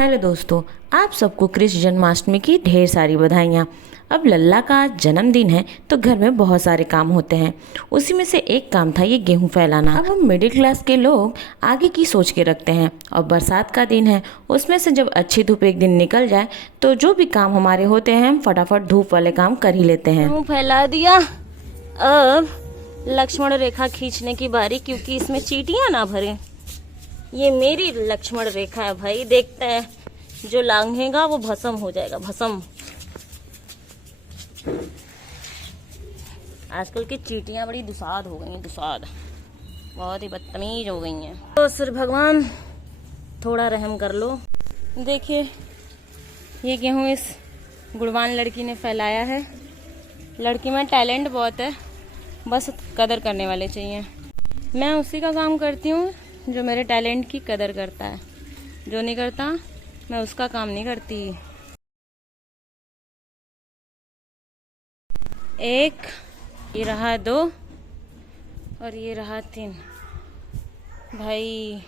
Hello दोस्तों, आप सबको कृष्ण जन्माष्टमी की ढेर सारी बधाइयाँ। अब लल्ला का आज जन्मदिन है तो घर में बहुत सारे काम होते हैं। उसी में से एक काम था ये गेहूं फैलाना। अब हम मिडिल क्लास के लोग आगे की सोच के रखते हैं और बरसात का दिन है, उसमें से जब अच्छी धूप एक दिन निकल जाए तो जो भी काम हमारे होते हैं हम फटाफट धूप वाले काम कर ही लेते हैं। गेहूं फैला दिया, अब लक्ष्मण रेखा खींचने की बारी, क्योंकि इसमें चींटियां ना भरे। ये मेरी लक्ष्मण रेखा है भाई, देखते हैं जो लांघेगा वो भस्म हो जाएगा, भस्म। आजकल की चींटियां बड़ी दुसाद हो गई हैं, दुसाद, बहुत ही बदतमीज हो गई हैं। तो सिर भगवान थोड़ा रहम कर लो। देखिए ये गेहूं इस गुणवान लड़की ने फैलाया है। लड़की में टैलेंट बहुत है, बस कदर करने वाले चाहिए। मैं उसी का काम करती हूँ जो मेरे टैलेंट की कदर करता है, जो नहीं करता मैं उसका काम नहीं करती। एक, ये रहा 2 और ये रहा 3। भाई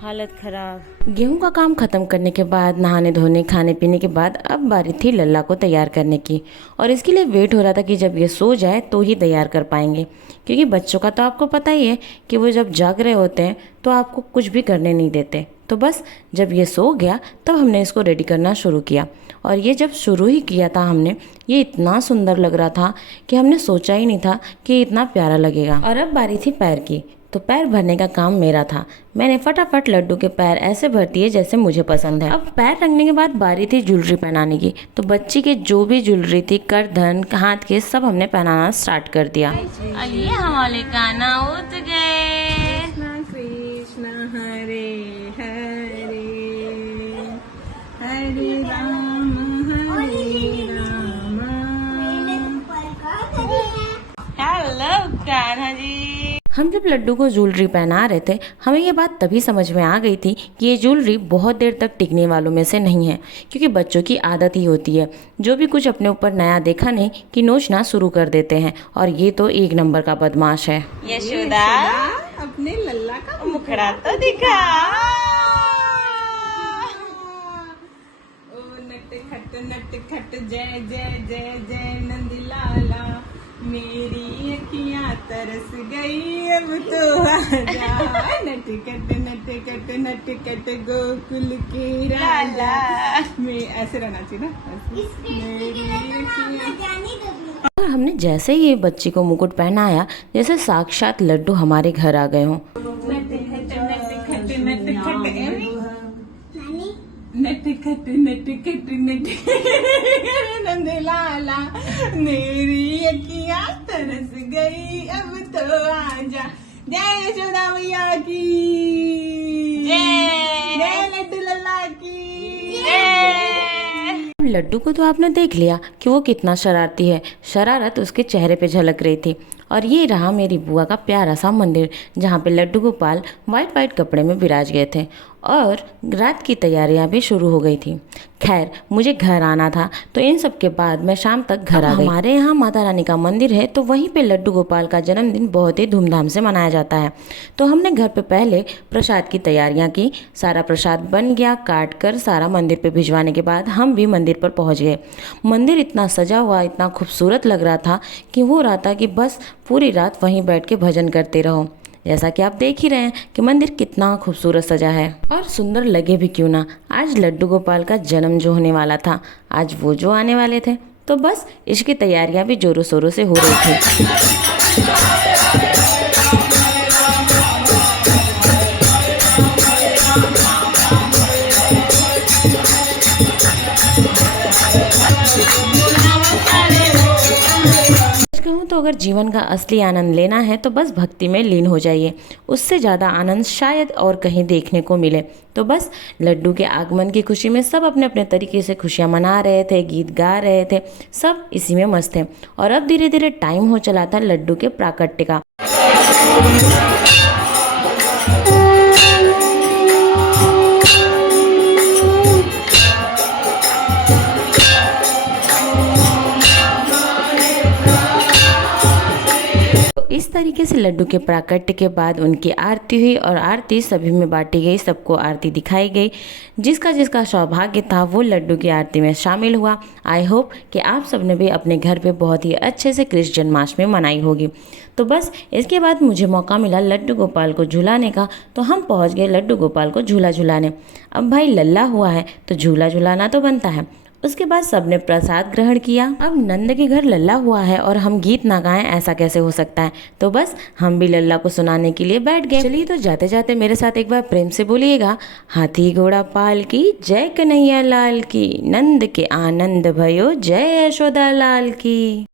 हालत खराब। गेहूं का काम खत्म करने के बाद नहाने धोने खाने पीने के बाद अब बारी थी लल्ला को तैयार करने की। और इसके लिए वेट हो रहा था कि जब ये सो जाए तो ही तैयार कर पाएंगे, क्योंकि बच्चों का तो आपको पता ही है कि वो जब जाग रहे होते हैं तो आपको कुछ भी करने नहीं देते। तो बस जब ये सो गया तब हमने इसको रेडी करना शुरू किया। और ये जब शुरू ही किया था हमने, ये इतना सुंदर लग रहा था कि हमने सोचा ही नहीं था कि इतना प्यारा लगेगा। और अब बारी थी पैर की, तो पैर भरने का काम मेरा था। मैंने फटाफट लड्डू के पैर ऐसे भर दिए जैसे मुझे पसंद है। अब पैर रंगने के बाद बारी थी ज्वेलरी पहनाने की। तो बच्ची के जो भी ज्वेलरी थी, करधन, हाथ के, सब हमने पहनाना स्टार्ट कर दिया। ये हमारे गाना उठ गए। कृष्ण हरे हरे हरे राम हेलो कान्हा जी। हम जब लड्डू को ज्वेलरी पहना रहे थे, हमें ये बात तभी समझ में आ गई थी कि ये ज्वेलरी बहुत देर तक टिकने वालों में से नहीं है, क्योंकि बच्चों की आदत ही होती है जो भी कुछ अपने ऊपर नया देखा नहीं कि नोचना शुरू कर देते हैं। और ये तो एक नंबर का बदमाश है। यशोदा अपने लल्ला का मुखड़ा तो दिखा। ओ नट खट जय जय जय जय नंदी लाला, मेरी अखियां तरस गई अब तो आजा। नट कट गोकुल की लाला। मैं ऐसे रहना चाहिए ना, मेरी अखियां। और हमने जैसे ही ये बच्ची को मुकुट पहनाया, जैसे साक्षात लड्डू हमारे घर आ गए हों। नट नंद लाला, मेरी अखियां तरस गई अब तो आजा। जय यशोदा मैया की जय, लड्डू लल्ला की जय। लड्डू को तो आपने देख लिया कि वो कितना शरारती है। शरारत उसके चेहरे पे झलक रही थी। और ये रहा मेरी बुआ का प्यारा सा मंदिर, जहाँ पे लड्डू गोपाल वाइट कपड़े में विराज गए थे और रात की तैयारियां भी शुरू हो गई थी। खैर मुझे घर आना था, तो इन सब के बाद मैं शाम तक घर आ गई। हमारे यहाँ माता रानी का मंदिर है, तो वहीं पे लड्डू गोपाल का जन्मदिन बहुत ही धूमधाम से मनाया जाता है। तो हमने घर पे पहले प्रसाद की तैयारियां की। सारा प्रसाद बन गया, काट कर सारा मंदिर पे भिजवाने के बाद हम भी मंदिर पर पहुँच गए। मंदिर इतना सजा हुआ, इतना खूबसूरत लग रहा था कि हो रहा था कि बस पूरी रात वहीं बैठ के भजन करते रहो। जैसा कि आप देख ही रहे हैं कि मंदिर कितना खूबसूरत सजा है। और सुंदर लगे भी क्यों ना, आज लड्डू गोपाल का जन्म जो होने वाला था, आज वो जो आने वाले थे, तो बस इसकी तैयारियां भी जोरों शोरों से हो रही थी। तो अगर जीवन का असली आनंद लेना है तो बस भक्ति में लीन हो जाइए। उससे ज़्यादा आनंद शायद और कहीं देखने को मिले। तो बस लड्डू के आगमन की खुशी में सब अपने अपने तरीके से खुशियाँ मना रहे थे, गीत गा रहे थे, सब इसी में मस्त थे। और अब धीरे धीरे टाइम हो चला था लड्डू के प्राकट्य का। इस तरीके तरीके से लड्डू के प्राकट्य के बाद उनकी आरती हुई और आरती सभी में बांटी गई, सबको आरती दिखाई गई। जिसका जिसका सौभाग्य था वो लड्डू की आरती में शामिल हुआ। आई होप कि आप सबने भी अपने घर पे बहुत ही अच्छे से कृष्ण जन्माष्टमी मनाई होगी। तो बस इसके बाद मुझे मौका मिला लड्डू गोपाल को झुलाने का, तो हम पहुंच गए लड्डू गोपाल को झूला झुलाने। अब भाई लल्ला हुआ है तो झूला झुलाना तो बनता है। उसके बाद सबने प्रसाद ग्रहण किया। अब नंद के घर लल्ला हुआ है और हम गीत ना गाएं, ऐसा कैसे हो सकता है। तो बस हम भी लल्ला को सुनाने के लिए बैठ गए। चलिए तो जाते जाते मेरे साथ एक बार प्रेम से बोलिएगा, हाथी घोड़ा पाल की जय कन्हैया लाल की, नंद के आनंद भयो जय यशोदा लाल की।